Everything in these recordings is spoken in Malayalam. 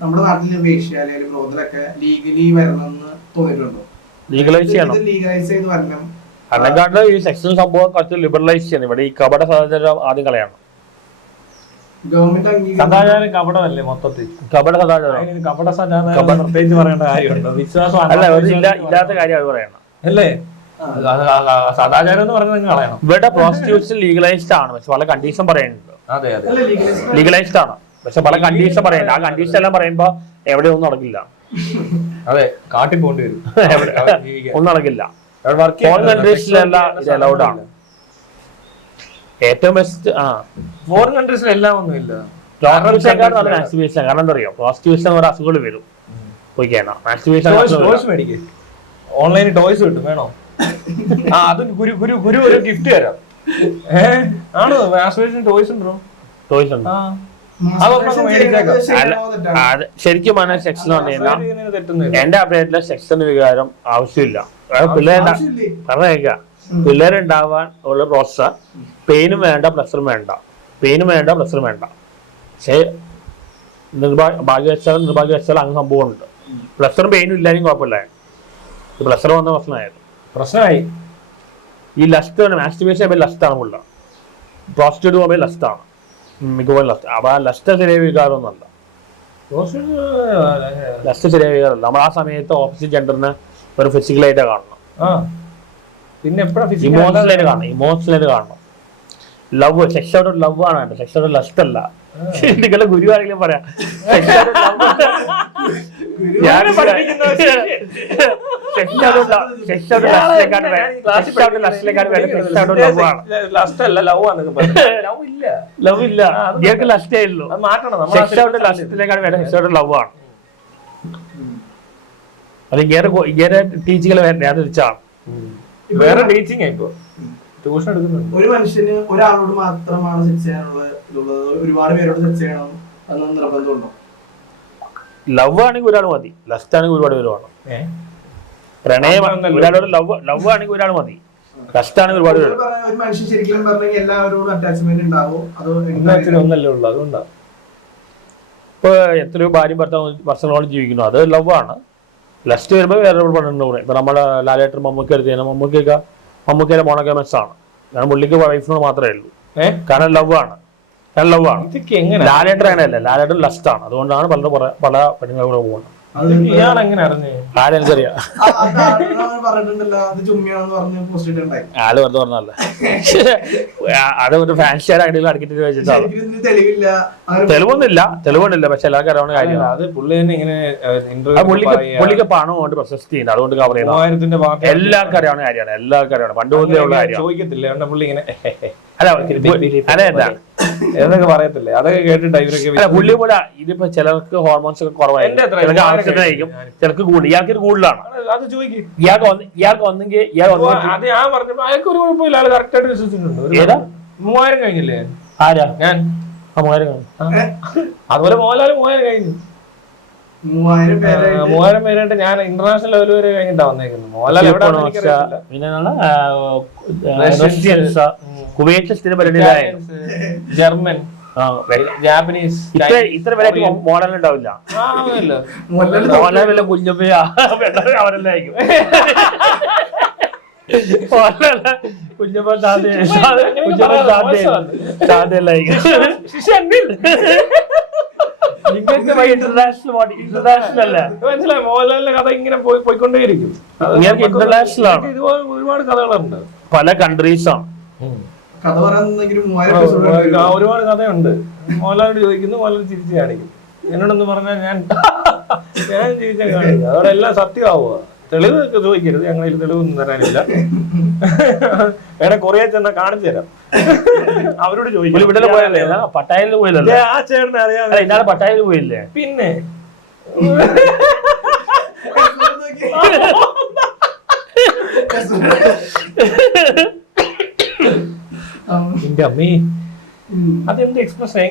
നമ്മുടെ നാട്ടില് വേശ്യ അല്ലെങ്കിൽ ബ്രോതലൊക്കെ ലീഗലി വരണമെന്ന് തോന്നിയിട്ടുണ്ടോ? ലീഗലൈസ് ചെയ്യണം. ലീഗലൈസ് ചെയ്ത് വരണം. അല്ലെങ്കാണ്ട് ഈ സെക്ഷൻ സംഭവം കുറച്ച് ലിബറലൈസ് ചെയ്യണം. ഇവിടെ ഈ കപട സദാചാരം ആദ്യം കളയണം. സദാചാരം കപടമല്ലേ മൊത്തത്തിൽ? കപട സദാചാരം കപട സദാചാരം പ്രത്യേകിച്ച് പറയേണ്ട കാര്യമുണ്ടോ? വിശ്വാസം അല്ല, ഇല്ലാത്ത കാര്യം അത് പറയണം അല്ലേ? സദാചാരം എന്ന് പറഞ്ഞാൽ നിങ്ങൾ കളയണം. ഇവിടെ പ്രോസ്റ്റിറ്റ്യൂഷൻ ലീഗലൈസ്ഡ് ആണ്, പക്ഷെ പല കണ്ടീഷൻ പറയുന്നുണ്ട്. അതെ അതെ, ലീഗലൈസ്ഡ് ആണ്, പക്ഷെ പല കണ്ടീഷൻ പറയുന്നുണ്ട്. ആ കണ്ടീഷൻ എല്ലാം പറയുമ്പോ എവിടെ ഒന്നും നടക്കില്ല. അതെ, കാട്ടിൽ പോകേണ്ടി വരും. ഒന്നും നടക്കില്ല. ഫോറിൻ കൺട്രീസിലെല്ലാം ഇത് അലൗഡ് ആണ്. ഏറ്റവും ബെസ്റ്റ് ഫോറിൻ കൺട്രീസിൽ എല്ലാം ഒന്നുമില്ല. മാക്സിമേഷൻ. കാരണം എന്താ അറിയോ, പ്രോസ്റ്റിറ്റ്യൂഷൻ ഒരു അസുഖങ്ങൾ വരും. പോയിക്കാണോ മാക്സിമേഷൻ മേടിക്കും. ഓൺലൈനിൽ ടോയ്സ് കിട്ടും, വേണോ? അത് ഗുരു ഒരു ഗിഫ്റ്റ് തരാം. ആണോ? മാസ്റ്റുർബേഷൻ ടോയ്സ് ഉണ്ടോ? ടോയ്സ് ഉണ്ട്. ശരിക്കും പറഞ്ഞാൽ സെക്സ് എന്ന് പറഞ്ഞു കഴിഞ്ഞാൽ എന്റെ അഭിപ്രായത്തില് സെക്സിന് വികാരം ആവശ്യമില്ല. പിള്ളേരുണ്ടാവാൻ ഉള്ള പ്രോസസ്സാ. പെയിനും വേണ്ട, പ്ലസറും വേണ്ട. പെയിനും വേണ്ട, പ്ലസറും വേണ്ട. പക്ഷേ നിർഭാഗ്യവശാൽ അങ്ങ് സംഭവമുണ്ട്. പ്ലസറും പെയിനും ഇല്ലാതെയും കുഴപ്പമില്ല. പ്ലസർ വന്ന പ്രശ്നമായി. ഈ ലസ്റ്റ് മാസ്റ്റുർബേഷൻ ലസ്റ്റാണ് ഫുള്ള. പ്രോസ്റ്റിറ്റ്യൂട്ട് പോകുമ്പോൾ ലസ്റ്റാണ് മിക്കവാറും ലസ്റ്റ്. അപ്പൊ ആ ലസ്റ്റ് ശരിയായ വികാരമൊന്നുമല്ല. ലസ്റ്റ് ശരിയായ വികാരമല്ല. നമ്മൾ ആ സമയത്ത് ഓപ്പോസിറ്റ് ജെൻഡറിനെ ഒരു ഫിസിക്കലായിട്ട് കാണണം. പിന്നെ ഇമോഷണലായിട്ട് കാണണം. ഇമോഷണലായിട്ട് കാണണം. ലവ്, സെക്സ് ലവ് ആണ് വേണ്ടത്. സെക്സ് ലസ്റ്റ് അല്ല. നിങ്ങളുടെ ഗുരു ആണെങ്കിലും പറയാം, ലവ് ഇല്ല. ഇയാൾക്ക് ലസ്റ്റേ ഉള്ളൂ. ലവ് ആണ്. അത് ഇങ്ങനെ ടീച്ചിങ്ങൾ വേറെ തിരിച്ചാണ്. വേറെ ടീച്ചിങ് ആയിപ്പോ ട്യൂഷൻ എടുക്കുന്നുണ്ട്. ഒരു മനുഷ്യന് ഒരാളോട് മാത്രമാണ് സെക്സ് ചെയ്യാനുള്ളത്, ഒരുപാട് പേരോട് സെക്സ് ചെയ്യണം എന്ന് നിർബന്ധമുണ്ടോ? ലവ് ആണെങ്കിൽ ഒരാൾ മതി, ലസ്റ്റ് ആണെങ്കിൽ ഒരുപാട് പേര് വേണം. പ്രണയം ഒരാളോട് ലവ് ആണെങ്കിൽ ഒരാൾ മതി, ലസ്റ്റ് ആണെങ്കിൽ ഒരുപാട് പേര്. ഒരു മനുഷ്യൻ ശരിക്കും പറഞ്ഞെങ്കിൽ എല്ലാവരോടും അറ്റാച്ച്മെന്റ് ഉണ്ടാവും. ഒന്നല്ലേ ഉള്ളൂ, അതുകൊണ്ടാണ്. ഇപ്പൊ എത്രയോ ഭാര്യ വർഷങ്ങളോളം ജീവിക്കുന്നു, അത് ലവ് ആണ്. ലസ്റ്റ് വരുമ്പോൾ വേറെ പണ്ടുണ്ടാവും. ഇപ്പൊ നമ്മളെ ലാലേട്ടൻ മമ്മൂക്ക എടുത്ത് മമ്മൂക്കയുടെ മോണോഗമസ് ആണ്. കാരണം പുള്ളിക്ക് വൈഫിനോട് മാത്രമേ ഉള്ളൂ. കാരണം ലവ് ആണ്. ലാലേട്ടൻ അങ്ങനെയല്ല, ലാലേട്ടൻ ലസ്റ്റ് ആണ്. അതുകൊണ്ടാണ് പല പെണ്ണുങ്ങളെ കൂടെ പോകുന്നത്. ആരെനിക്കറിയാം, ആള് വെറുതെ പറഞ്ഞല്ല. അത് ഒരു ഫാൻസിയുടെ ഐഡിയയിൽ അടക്കിട്ട് വെച്ചിട്ടാണ്. തെളിവൊന്നുമില്ല, പക്ഷെ എല്ലാവർക്കും അറിയാവുന്ന കാര്യമാണ്. അത് പുള്ളി തന്നെ ഇങ്ങനെ പുള്ളിക്ക് പണം കൊണ്ട് പ്രശസ്തി ഉണ്ട്, അതുകൊണ്ട് കവർ ചെയ്യുന്നത് എല്ലാവർക്കും അറിയാവുന്ന കാര്യമാണ്. എല്ലാവർക്കും അറിയണം, പണ്ട് മുതലേ ഉള്ള കാര്യം. ചോദിക്കത്തില്ല പുള്ളി ഇങ്ങനെ അല്ല എന്നൊക്കെ പറയത്തില്ലേ, അതൊക്കെ കേട്ടിട്ട് ഇവരൊക്കെ പുള്ളി പോലെ. ഇതിപ്പോ ചിലർക്ക് ഹോർമോൺസ് ഒക്കെ കുറവായിരിക്കും, ആവശ്യത്തിനായിരിക്കും, ചിലർക്ക് കൂടുതൽ. ഇയാൾക്ക് കൂടുതലാണ്. ഇയാൾക്ക് ഒന്നെങ്കിൽ അത് ഞാൻ പറഞ്ഞപ്പോ അയാൾക്ക് ഒരു കുഴപ്പമില്ല, ആള് കറക്റ്റ് ആയിട്ട് വിശ്വസിച്ചിട്ടുണ്ട്. ഏതാ 3000 കഴിഞ്ഞില്ലേ? ആരാ? ഞാൻ 3000 കഴിഞ്ഞു. അതുപോലെ മോഹൻലാൽ 3000 കഴിഞ്ഞു. 3000 പേരായിട്ട് ഞാൻ ഇന്റർനാഷണൽ ലെവൽ വരെ കഴിഞ്ഞിട്ടാ വന്നേക്കുന്നത്. മോഹൻലാൽ എവിടെ ജർമ്മൻ, ജാപ്പനീസ്, ഇത്ര വെറൈറ്റി മോഡൽ ഉണ്ടാവില്ല. മോഡൽ വല്ല കുഞ്ഞപ്പ അവരെല്ലാം ആയിരിക്കും. കുഞ്ഞപ്പ ഇന്റർനാഷണൽ അല്ല, മനസ്സിലായി? മോഹൻലാലിന്റെ കഥ ഇങ്ങനെ പോയിക്കൊണ്ടേയിരിക്കും. ഇന്റർനാഷണൽ ആണ്. ഇതുപോലെ ഒരുപാട് കഥകളുണ്ട്, പല കൺട്രീസാണ്. ഒരുപാട് കഥയുണ്ട്. മോഹൻലാലോട് ചോദിക്കുന്നു, മോഹൻലാൽ ചിരിച്ചു കാണിക്കും. എന്നോടൊന്ന് പറഞ്ഞാൽ ഞാൻ ചിരിച്ച കാണിക്കും. അതോടെ എല്ലാം സത്യമാവുക. തെളിവ് ചോദിക്കരുത്, ഞങ്ങളിൽ തെളിവൊന്നും തരാനില്ല. വേറെ കൊറിയ ചെന്നാ കാണിച്ചു തരാം. അവരോട് ചോദിക്കും. പട്ടായയിൽ പോയില്ലേ? ആ ചേട്ടനെ അറിയാം. ഇന്നാളെ പട്ടായയിൽ പോയില്ലേ? പിന്നെ എന്റെ അമ്മേ, അതെന്ത് എക്സ്പ്രസ്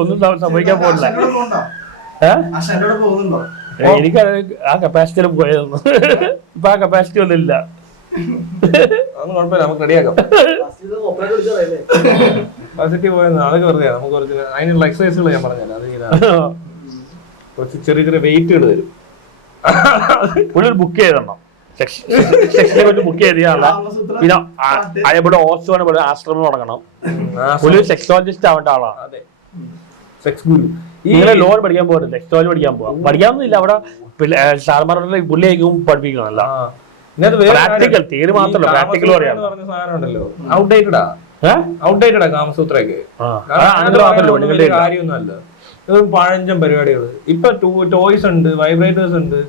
ഒന്നും സംഭവിക്കാൻ പോകില്ല. എനിക്ക് ആ കപ്പാസിറ്റിയിൽ പോയതൊന്നും ഇപ്പൊ ആ കപ്പാസിറ്റി ഒന്നും ഇല്ല. അതൊന്നും കുഴപ്പമില്ല, നമുക്ക് റെഡിയാക്കാം. ഫാസിറ്റി പോയെന്ന് അതൊക്കെ വെറുതെ നമുക്ക് കുറച്ച് അതിനുള്ള എക്സസൈസുകൾ ഞാൻ പറഞ്ഞാൽ അത് കുറച്ച് ചെറിയ ചെറിയ വെയിറ്റുകൾ തരും. പുള്ളി ബുക്ക് ചെയ്തെണ്ണം സെക്ഷനെ പറ്റി ബുക്ക് ചെയ്താൽ പിന്നെ അതേപോലെ ഓർച്ചോനെ പോലെ ആശ്രമം തുടങ്ങണം. പുള്ളി സെക്സോളജിസ്റ്റ് ആവേണ്ട ആളാണ്. അതെ, സെക്സ് ഗുരു. നിങ്ങളെ ലോൺ പഠിക്കാൻ പോകുന്നത് സെക്സോളജി പഠിക്കാൻ പോവാം. പഠിക്കാനൊന്നുമില്ല അവിടെ സാർമാരുടെ പുള്ളിയേക്കും പഠിപ്പിക്കണമല്ല. പ്രാക്ടിക്കൽ തിയറി മാത്രമല്ല, പ്രാക്ടിക്കൽ പറയാം. സാധനമുണ്ടല്ലോ ഔട്ട്ഡേറ്റഡാ, ഔട്ട്ഡേറ്റഡാ കാമസൂത്രയൊക്കെ. കാര്യമൊന്നുമല്ല, ഇത് പഴഞ്ചൻ പരിപാടികൾ. ഇപ്പൊ ടോയ്സ് ഉണ്ട്, വൈബ്രേറ്റേഴ്സ് ഉണ്ട്,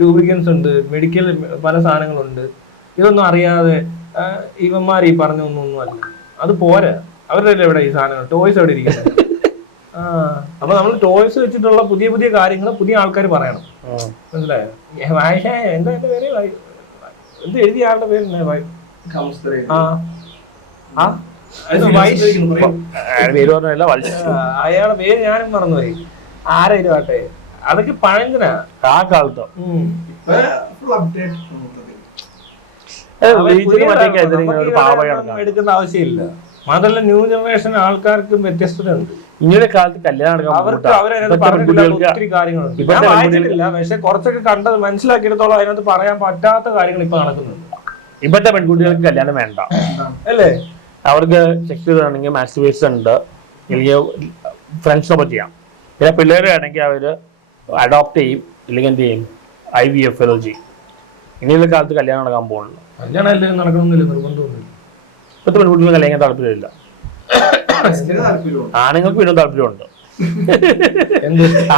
ലൂബ്രിക്കൻസ് ഉണ്ട്, മെഡിക്കൽ പല സാധനങ്ങളുണ്ട്. ഇതൊന്നും അറിയാതെ ഇവന്മാർ ഈ പറഞ്ഞൊന്നും അല്ല. അത് പോരാ, അവരുടെ എവിടെ ഈ സാധനങ്ങൾ, ടോയ്സ് എവിടെ ഇരിക്കുന്നത്? അപ്പൊ നമ്മൾ ടോയ്സ് വെച്ചിട്ടുള്ള പുതിയ പുതിയ കാര്യങ്ങൾ പുതിയ ആൾക്കാർ പറയണം. മനസ്സിലായോ? എന്താ എന്റെ പേര്, എന്ത് എഴുതിയ ആളുടെ പേര്? അയാളുടെ പേര് ഞാനും മറന്നുപോയി. ആരായിരുന്നു ആട്ടെ, അതൊക്കെ പഴഞ്ചനാ ആ കാലത്ത്. എടുക്കേണ്ട ആവശ്യമില്ല. മാത്രമല്ല ന്യൂ ജനറേഷൻ ആൾക്കാർക്കും വ്യത്യസ്തത ഉണ്ട്. ഇന്നത്തെ കാലത്ത് കല്യാണം അവർക്ക് അവരതിനകത്ത് പറഞ്ഞിട്ടില്ല ഒത്തിരി കാര്യങ്ങളുണ്ട്. ഞാൻ വായിച്ചിട്ടില്ല, പക്ഷെ കുറച്ചൊക്കെ കണ്ടത് മനസ്സിലാക്കിയെടുത്തോളം അതിനകത്ത് പറയാൻ പറ്റാത്ത കാര്യങ്ങൾ ഇപ്പൊ നടക്കുന്നുണ്ട്. ഇപ്പോഴത്തെ പെൺകുട്ടികൾക്ക് കല്യാണം വേണ്ട അല്ലേ? അവർക്ക് സെക്സ് ചെയ്താണെങ്കിൽ മാസ്റ്റുബേഷൻ ഉണ്ട്, ഇല്ലെങ്കിൽ ഫ്രണ്ട്സിനൊപ്പം ചെയ്യാം. പിന്നെ പിള്ളേരാണെങ്കിൽ അവർ അഡോപ്റ്റ് ചെയ്യും, ഇല്ലെങ്കിൽ എന്ത് ചെയ്യും, IVF ചെയ്യും. ഇനിയുള്ള കാലത്ത് കല്യാണം നടക്കാൻ പോകുന്നുള്ളൂ. കല്യാണം എല്ലാവരും നടക്കണമെന്നില്ല, നിർബന്ധമൊന്നുമില്ല. ഇപ്പോഴത്തെ പെൺകുട്ടികൾ കല്യാണം താല്പര്യമില്ല. ആണുങ്ങൾക്ക് വീണ്ടും താല്പര്യമുണ്ട്.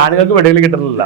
ആണുങ്ങൾക്ക് വെടികൾ കിട്ടുന്നില്ല.